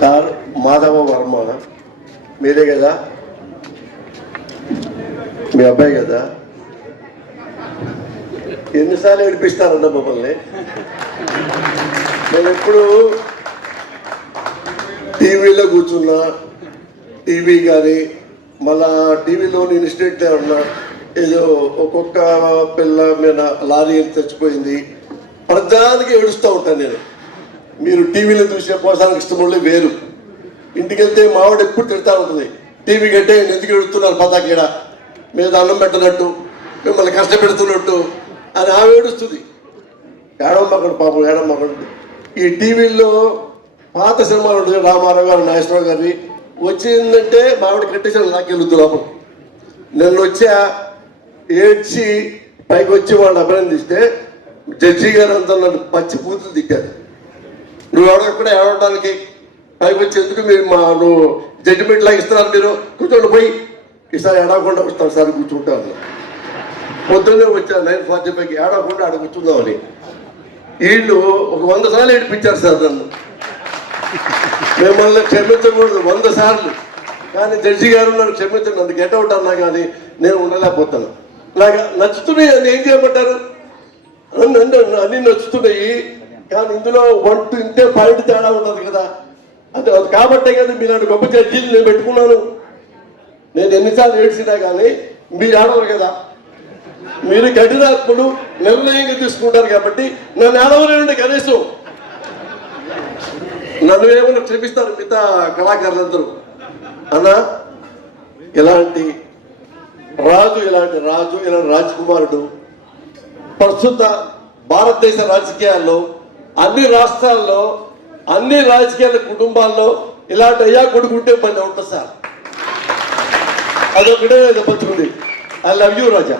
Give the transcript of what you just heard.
Sir Madhava Varma మీరే కదా, మీ అబ్బాయి కదా. ఎన్నిసార్లు ఏడిపిస్తారన్న మమ్మల్ని. నేను ఎప్పుడు టీవీలో కూర్చున్నా, టీవీ కానీ మళ్ళా టీవీలో ఇన్స్టిట్యూట్లో ఉన్నా, ఏదో ఒక్కొక్క పిల్ల మీద లారీ చచ్చిపోయింది, ప్రధానికి ఏడుస్తూ ఉంటాను నేను. మీరు టీవీలో చూసే పోసానికి ఇష్టముళ్ళు వేరు. ఇంటికి వెళ్తే మావాడు ఎప్పుడు తిడతా ఉంటుంది, టీవీ కట్టే ఎందుకు ఏడుస్తున్నారు పతాకీడ, మీద అన్నం పెట్టనట్టు, మిమ్మల్ని కష్టపెడుతున్నట్టు అని ఆమె ఏడుస్తుంది. ఏడమ్మకండి పాపం, ఏడమ్మకండి. ఈ టీవీల్లో పాత సినిమాలు ఉంటుంది, రామారావు గారు, నాగేశ్వరరావు గారిని వచ్చిందంటే మావిడ కట్టేసాడు నాకెళ్ళుద్దు లోపల. నన్ను వచ్చా ఏడ్చి పైకి వచ్చి వాళ్ళు అభినందిస్తే జడ్జి గారు అంతా నన్ను పచ్చి పూతులు దిక్కారు. నువ్వు ఎవడక్కడ ఏడవడానికి పైకి వచ్చి ఎందుకు మీరు నువ్వు జడ్జిమెంట్ లాగా ఇస్తున్నారు, మీరు కూర్చోండి పోయి, ఈసారి ఏడవకుండా వస్తాను సార్ కూర్చుంటాను. పొద్దున్నే వచ్చాను 9:45కి, ఏడవకుండా ఆడ కూర్చుందామని. వీళ్ళు ఒక 100 సార్లు ఏడిపించారు సార్ నన్ను. మిమ్మల్ని క్షమించకూడదు 100 సార్లు, కానీ జడ్జి గారు నన్ను క్షమించండి, నన్ను గెట్అవుట్ అన్నా కానీ నేను ఉండలేకపోతాను. నాకు నచ్చుతున్నాయి అని ఏం చేయమంటారు, అన్ని నచ్చుతున్నాయి, కానీ ఇందులో 1 to ఇంతే పాయింట్ తేడా ఉంటుంది కదా. అది కాబట్టే కదా మీలాంటి గొప్ప జడ్జీలు నేను పెట్టుకున్నాను. నేను ఎన్నిసార్లు ఏడ్చినా కానీ మీరు ఆడవరు కదా, మీరు కఠినాత్ముడు నిర్ణయంగా తీసుకుంటారు కాబట్టి నన్ను ఆడవలేండి. కనీసం నన్ను ఏమైనా క్షమిస్తారు మిగతా కళాకారులందరూ. అన్నా ఇలాంటి ఇలాంటి రాజకుమారుడు ప్రస్తుత భారతదేశ రాజకీయాల్లో అన్ని రాష్ట్రాల్లో అన్ని రాజకీయాల కుటుంబాల్లో ఇలాంటి అయ్యా కొడుకుంటే పని ఉంటుంది సార్. అదొకటే చెప్పచ్చుకుంది. I love you Raja.